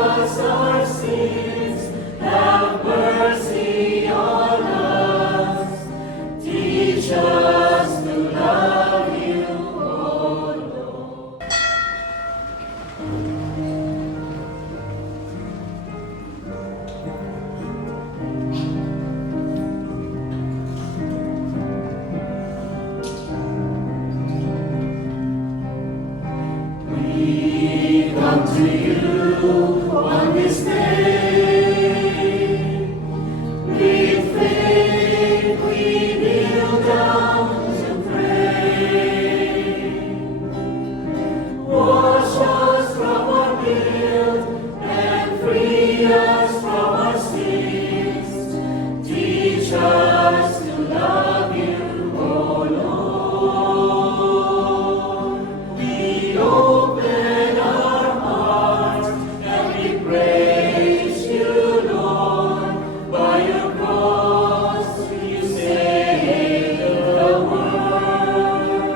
us our sins, have mercy on us. Teach us to love you, O Lord. We come to you on this day. With faith we kneel down to pray. Wash us from our guilt and free us from our sins. Teach us to love you, O Lord. We open our hearts and we praise you, Lord. By your cross you saved the world.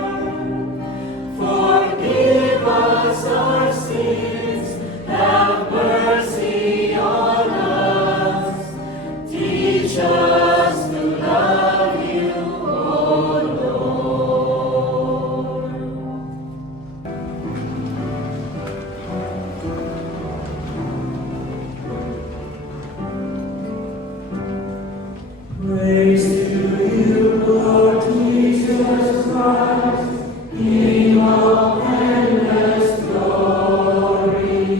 Forgive us our sins, have mercy on us. Teach us to love you, O Lord. Praise to you, Lord Jesus Christ, King of endless glory.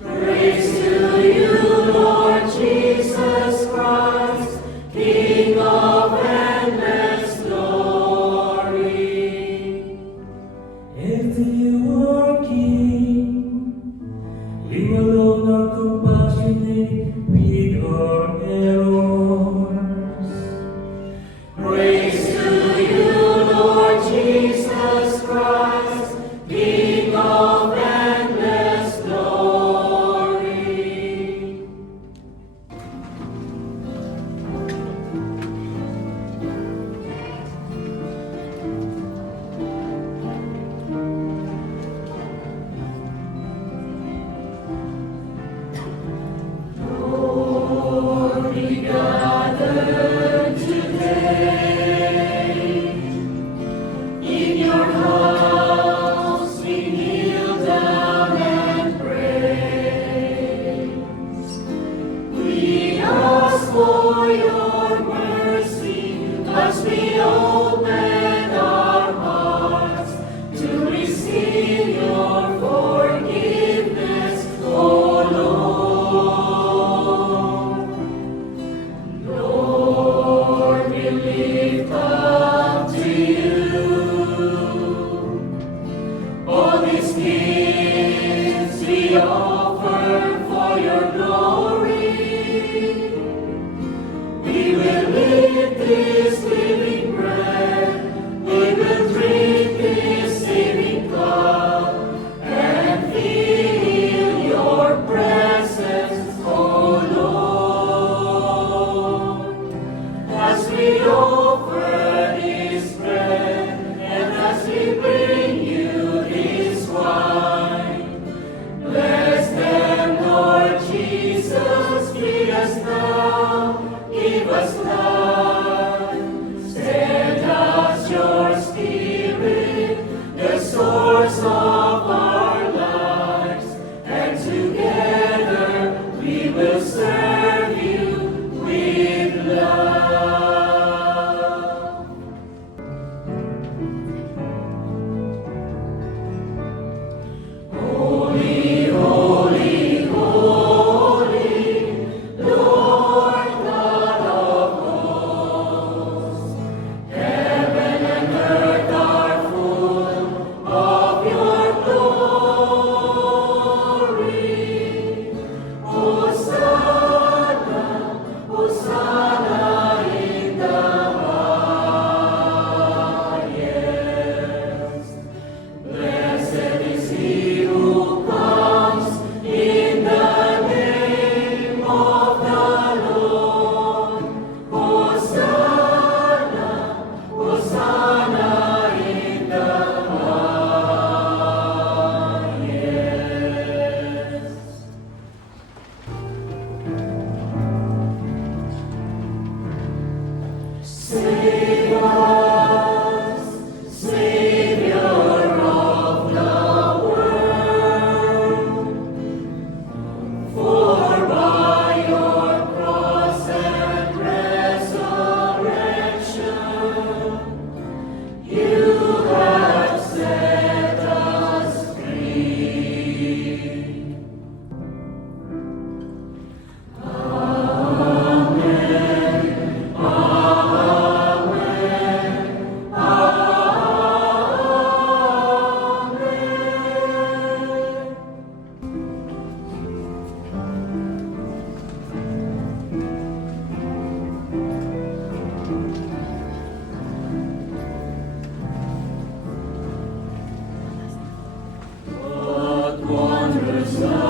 Praise to you, Lord Jesus Christ, King of endless glory. If you are King, you alone are compassionate with our errors. Praise to you, Lord Jesus Christ, King of endless glory. Lord, we gather today in your house. We kneel down and pray. We ask for your mercy as we open our hearts to receive your forgiveness, O Lord. Lord, we lift up to you all these gifts we offer for your glory. We will eat this living bread, we will drink this saving cup, and feel your presence, O Lord. As we offer this bread and as we bring you this wine, bless What wondrous